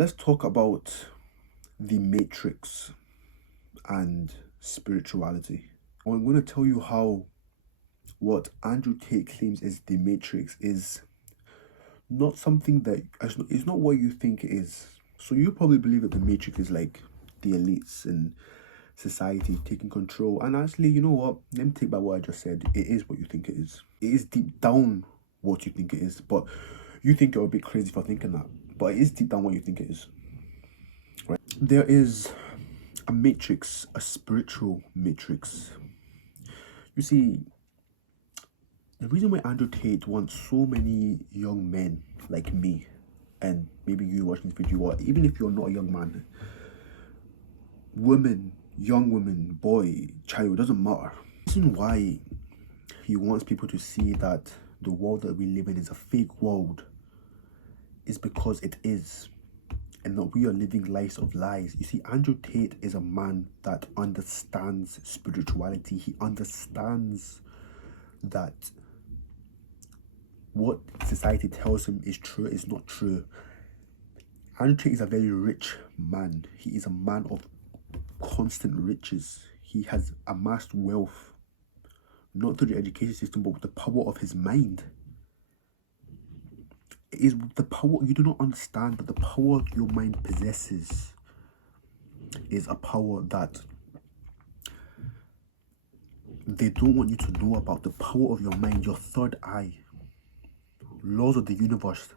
let's talk about the Matrix and spirituality. I'm going to tell you how what Andrew Tate claims is the Matrix is not something that it's not what you think it is. So you probably believe that the Matrix is like the elites and society taking control. And actually, you know what? Let me take back what I just said. It is what you think it is. It is deep down what you think it is. But you think you're a bit crazy for thinking that. But it is deep down what you think it is. Right? There is a matrix, a spiritual matrix. You see, the reason why Andrew Tate wants so many young men like me, and maybe you watching this video, or even if you're not a young man, women, young women, boy, child, doesn't matter. The reason why he wants people to see that the world that we live in is a fake world is because it is, and that we are living lives of lies. You see, Andrew Tate is a man that understands spirituality. He understands that what society tells him is true is not true. Andrew Tate is a very rich man. He is a man of constant riches. He has amassed wealth, not through the education system, but with the power of his mind. It is the power you do not understand, but the power your mind possesses is a power that they don't want you to know about. The power of your mind, your third eye, laws of the universe,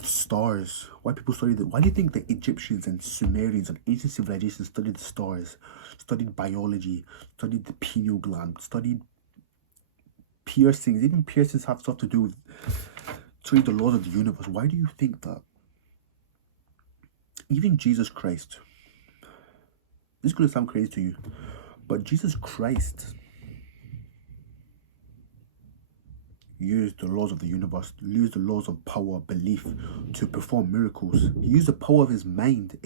stars. Why people study that? Why do you think the Egyptians and Sumerians and ancient civilizations studied the stars, studied biology, studied the pineal gland, studied piercings? Even piercings have stuff to do with studying the laws of the universe. Why do you think that? Even Jesus Christ, this is going to sound crazy to you, but Jesus Christ used the laws of the universe, used the laws of power, belief to perform miracles. He used the power of his mind.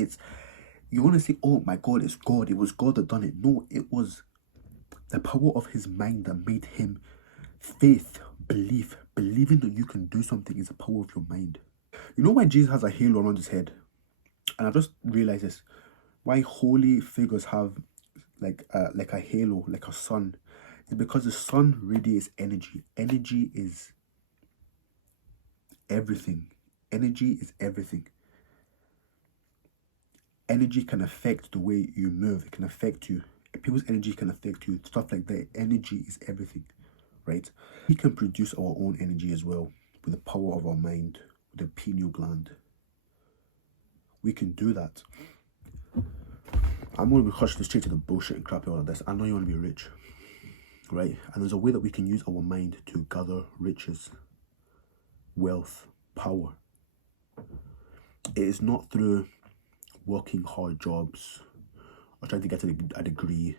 You want to say, oh my God, it's God. It was God that done it. No, it was the power of his mind that made him faith, belief. Believing that you can do something is the power of your mind. You know why Jesus has a halo around his head? And I've just realized this. Why holy figures have like a halo, like a sun, is because the sun radiates energy. Energy is everything. Energy is everything. Energy can affect the way you move. It can affect you. People's energy can affect you. Stuff like that. Energy is everything, right? We can produce our own energy as well with the power of our mind, with the pineal gland. We can do that. I'm going to be cutting straight to the bullshit and crap all of this. I know you want to be rich, right? And there's a way that we can use our mind to gather riches, wealth, power. It is not through working hard jobs or trying to get a degree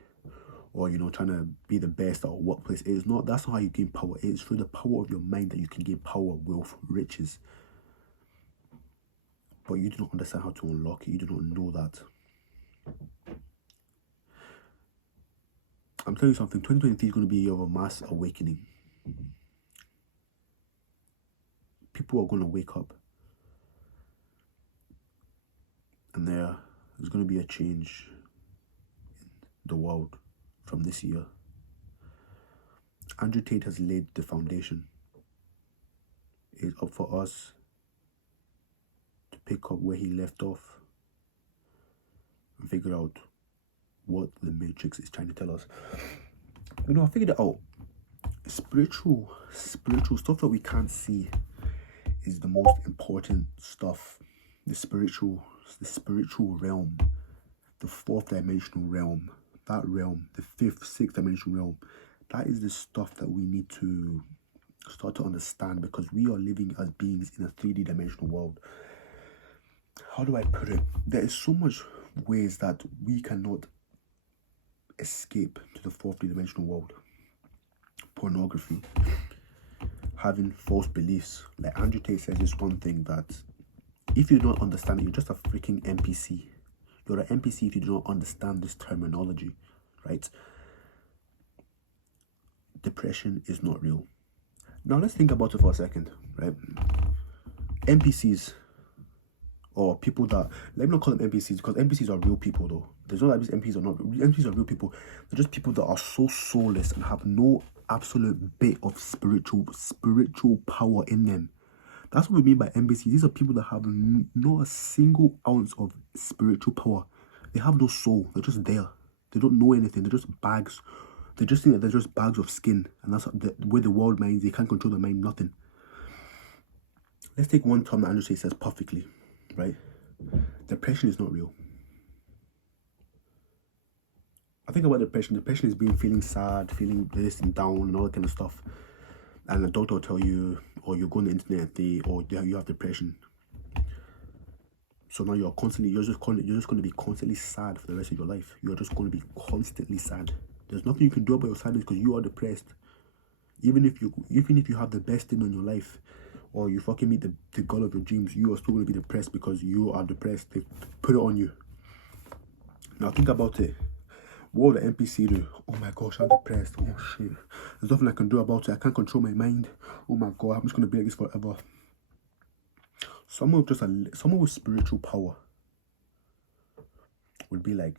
or, trying to be the best at a workplace. It is not. That's not how you gain power. It is through the power of your mind that you can gain power, wealth, riches. But you do not understand how to unlock it. You do not know that. I'm telling you something, 2023 is going to be a year of a mass awakening. People are going to wake up. And there's going to be a change in the world from this year. Andrew Tate has laid the foundation. It's up for us to pick up where he left off and figure out what the Matrix is trying to tell us. I figured it out. Spiritual stuff that we can't see is the most important stuff. The spiritual realm, the fourth dimensional realm, that realm, the fifth, sixth dimensional realm, that is the stuff that we need to start to understand, because we are living as beings in a 3D dimensional world. How do I put it? There is so much ways that we cannot escape to the fourth dimensional world. Pornography, having false beliefs. Like Andrew Tate says, is one thing that if you don't understand it, you're just a freaking NPC. You're an NPC if you do not understand this terminology, right? Depression is not real. Now let's think about it for a second, right? NPCs or people that, let me not call them NPCs, because NPCs are real people though. There's no like these NPCs are not, NPCs are real people. They're just people that are so soulless and have no absolute bit of spiritual power in them. That's what we mean by NPCs. These are people that have not a single ounce of spiritual power. They have no soul. They're just there. They don't know anything. They're just bags. They just think that they're just bags of skin, and that's the way the world minds. They can't control their mind. Nothing. Let's take one term that Andrew Tate says perfectly, right? Depression is not real. I think about depression. Depression is feeling sad, feeling this and down and all that kind of stuff. And a doctor will tell you, or you go on the internet, you have depression. So now you're just going to be constantly sad for the rest of your life. You're just going to be constantly sad. There's nothing you can do about your sadness because you are depressed. Even if you have the best thing in your life, or you fucking meet the girl of your dreams, you are still going to be depressed because you are depressed. They put it on you. Now think about it. What would the NPC do? Oh my gosh, I'm depressed. Oh shit. There's nothing I can do about it. I can't control my mind. Oh my god, I'm just going to be like this forever. Someone with spiritual power would be like,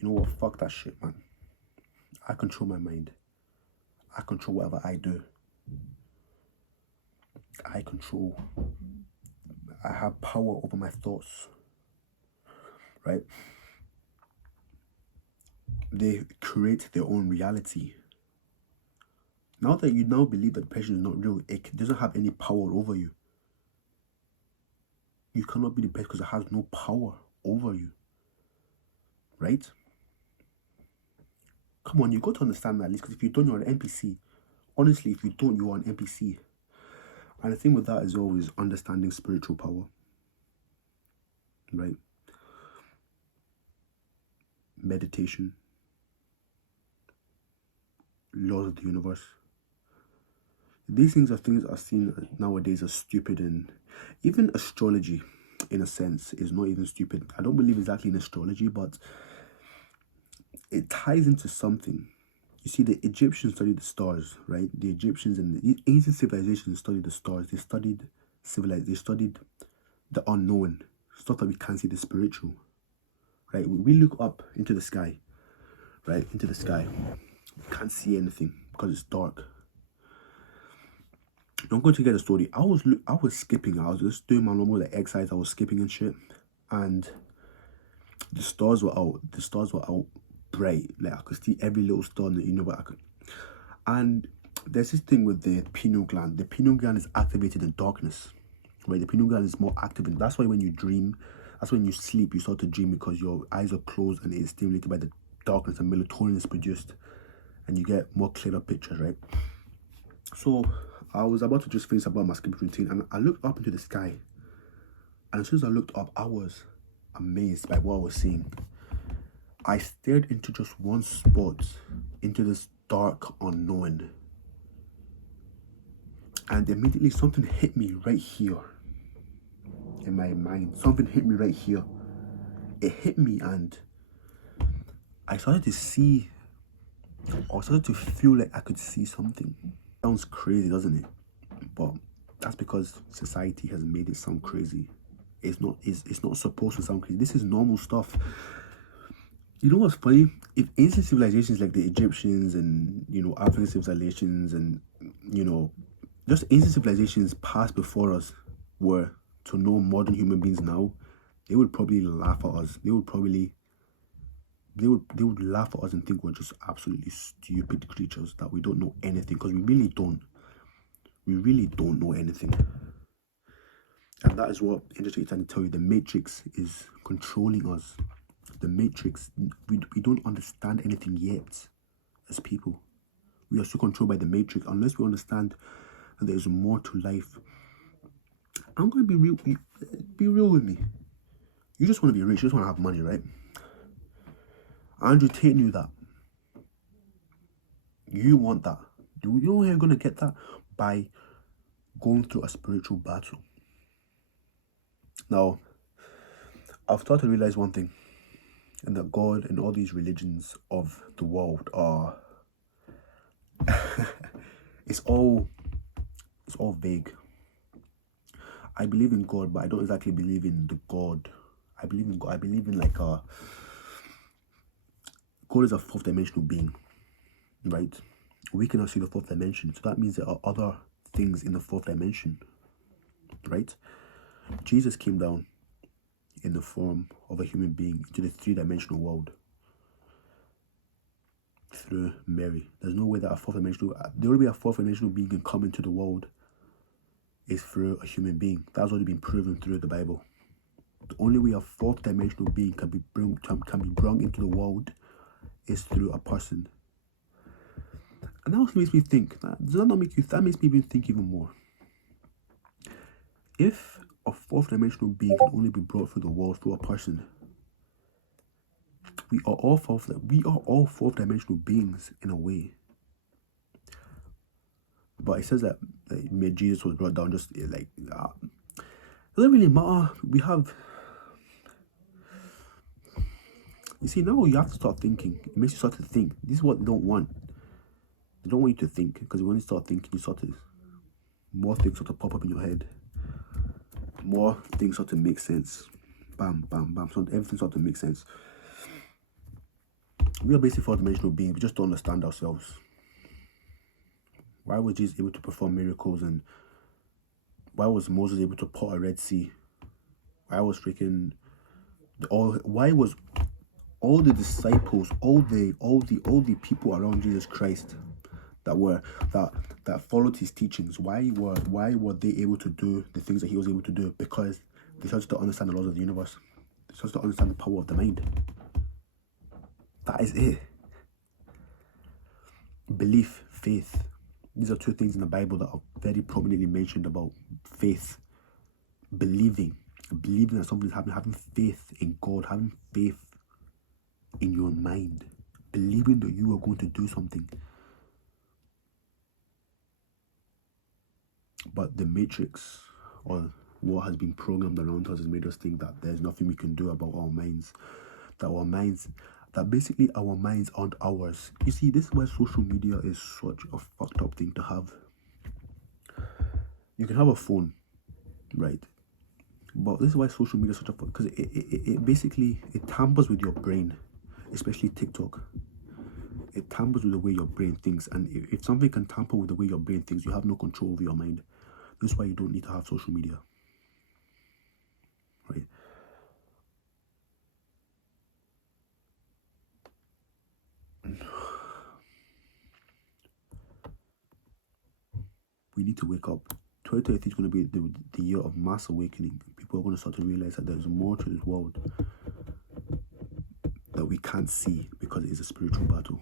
you know what, fuck that shit, man. I control my mind. I control whatever I do. I have power over my thoughts, right? They create their own reality. Now that you now believe that depression is not real, it doesn't have any power over you. You cannot be depressed because it has no power over you, right? Come on, you got to understand that at least, because if you don't, you're an NPC. Honestly, if you don't, you are an NPC. And the thing with that is always understanding spiritual power, right? Meditation, laws of the universe. These things are seen nowadays as stupid, and even astrology, in a sense, is not even stupid. I don't believe exactly in astrology, but it ties into something. You see, the Egyptians studied the stars, right? The Egyptians and the ancient civilizations studied the stars. They studied the unknown, stuff that we can't see, the spiritual, right? We look up into the sky, right? Into the sky. We can't see anything because it's dark. I'm going to get a story. I was skipping. I was just doing my normal exercise. I was skipping and shit, and the stars were out. The stars were out bright. Like I could see every little star in the universe. And there's this thing with the pineal gland. The pineal gland is activated in darkness, right? The pineal gland is more active, and that's why when you dream, that's when you sleep, you start to dream because your eyes are closed and it is stimulated by the darkness, and melatonin is produced, and you get more clearer pictures, right? So I was about to just finish about my skipping routine, and I looked up into the sky, and as soon as I looked up, I was amazed by what I was seeing. I stared into just one spot, into this dark unknown, and immediately something hit me right here in my mind. Something hit me right here. It hit me, and I started to see, or started to feel like I could see something. Sounds crazy, doesn't it? But that's because society has made it sound crazy. It's not supposed to sound crazy. This is normal stuff. You know what's funny? If ancient civilizations like the Egyptians and, you know, African civilizations and, you know, just ancient civilizations past before us were to know modern human beings now, they would probably laugh at us. They would laugh at us and think we're just absolutely stupid creatures, that we don't know anything, because we really don't. We really don't know anything. And that is what industry is trying to tell you. The Matrix is controlling us. The Matrix, we don't understand anything yet as people. We are so controlled by the Matrix. Unless we understand that there is more to life. I'm going to be real. Be real with me. You just want to be rich. You just want to have money, right? Andrew Tate knew that. You want that. Do you know how you're going to get that? By going through a spiritual battle. Now, I've started to realize one thing, and that God and all these religions of the world are it's all vague. I believe in God, but I don't exactly believe in the God. I believe in God. I believe in like God is a fourth dimensional being, right? We cannot see the fourth dimension, so that means there are other things in the fourth dimension, right? Jesus came down in the form of a human being into the three-dimensional world through Mary. There's no way that the only way a fourth dimensional being can come into the world is through a human being. That's already been proven through the Bible. The only way a fourth dimensional being can be brought into the world is through a person. And that also makes me think, does that not make you, that makes me even think even more. If a fourth dimensional being can only be brought through the world through a person, we are all fourth dimensional beings in a way. But it says that Jesus was brought down just like that. It doesn't really matter. You see, now you have to start thinking. It makes you start to think. This is what they don't want. They don't want you to think, because when you start thinking, more things start to pop up in your head. More things start to make sense. Bam, bam, bam. So everything starts to make sense. We are basically four-dimensional beings. We just don't understand ourselves. Why was Jesus able to perform miracles, and why was Moses able to part a Red Sea? Why was all the disciples, all the people around Jesus Christ that followed his teachings, why were they able to do the things that he was able to do? Because they started to understand the laws of the universe. They started to understand the power of the mind. That is it. Belief, faith. These are two things in the Bible that are very prominently mentioned about faith. Believing that something is happening, having faith in God, having faith in your mind, believing that you are going to do something. But the matrix, or what has been programmed around us, has made us think that there's nothing we can do about our minds. That basically our minds aren't ours. You see, this is why social media is such a fucked up thing to have. You can have a phone, right? But this is why social media is such a fuck, because it basically tampers with your brain, especially TikTok. It tampers with the way your brain thinks, and if something can tamper with the way your brain thinks, you have no control over your mind. This is why you don't need to have social media, right? We need to wake up. 2023 is going to be the year of mass awakening. People are going to start to realize that there's more to this world that we can't see, because it is a spiritual battle.